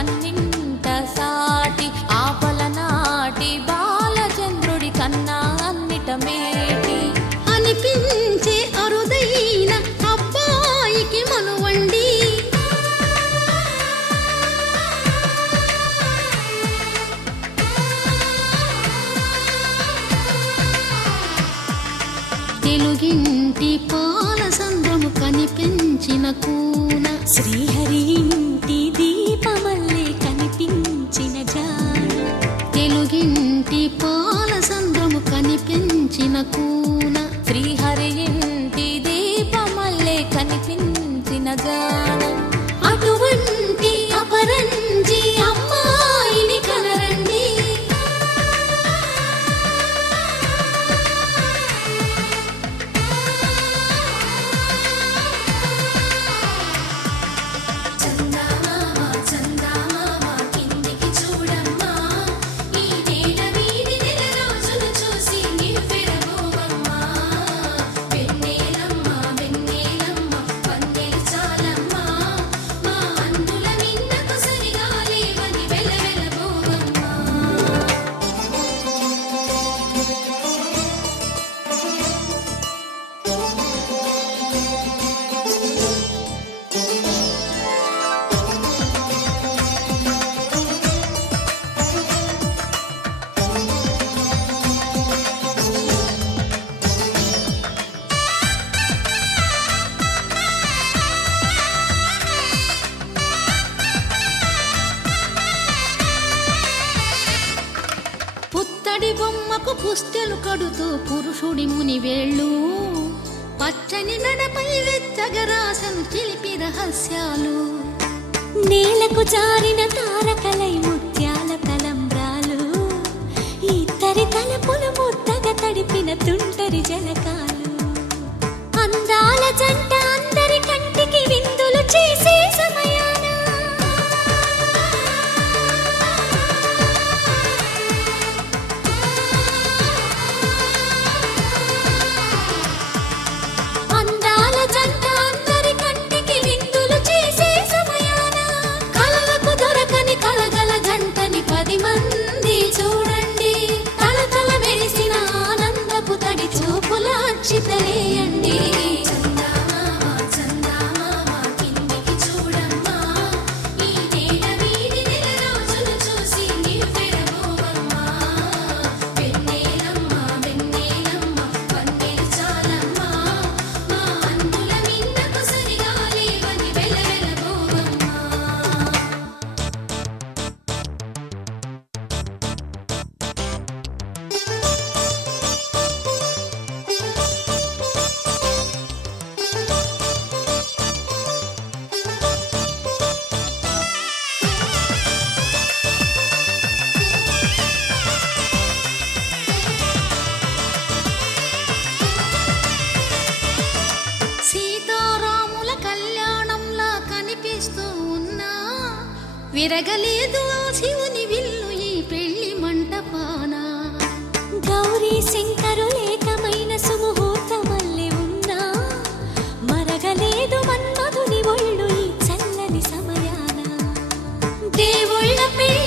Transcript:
కన్నింట సాటి ఆపల నాటి బాలచంద్రుడి కన్నా అన్నిట మేటి. అనిపించే అరుదైన అబ్బాయికి మనువండి. తెలుగింటి పాలసంద్రము కనిపించిన కూన. శ్రీహరి ఇంటి Thank you. పుస్తెలు కడుతూ పురుషుడి ముని వేళ్ళు పచ్చని మెడపై వెచ్చగరాశను చిలిపి రహస్యాలు. నేలకు జారిన తారకలై ముత్యాల తలంబ్రాలు ఇద్దరి తలపులు ముద్దగా తడిపిన తుంటరి జలకాలు. విరగలేదు ఆ శివుని విల్లు ఈ పెళ్ళి మంటపాన. గౌరీ శంకరులేకమైన సుముహూర్తమల్లి ఉన్నా. మరగలేదు మన్మధుని ఒళ్ళు ఈ చల్లని సమయాన. దేవుళ్ళ పెళ్ళి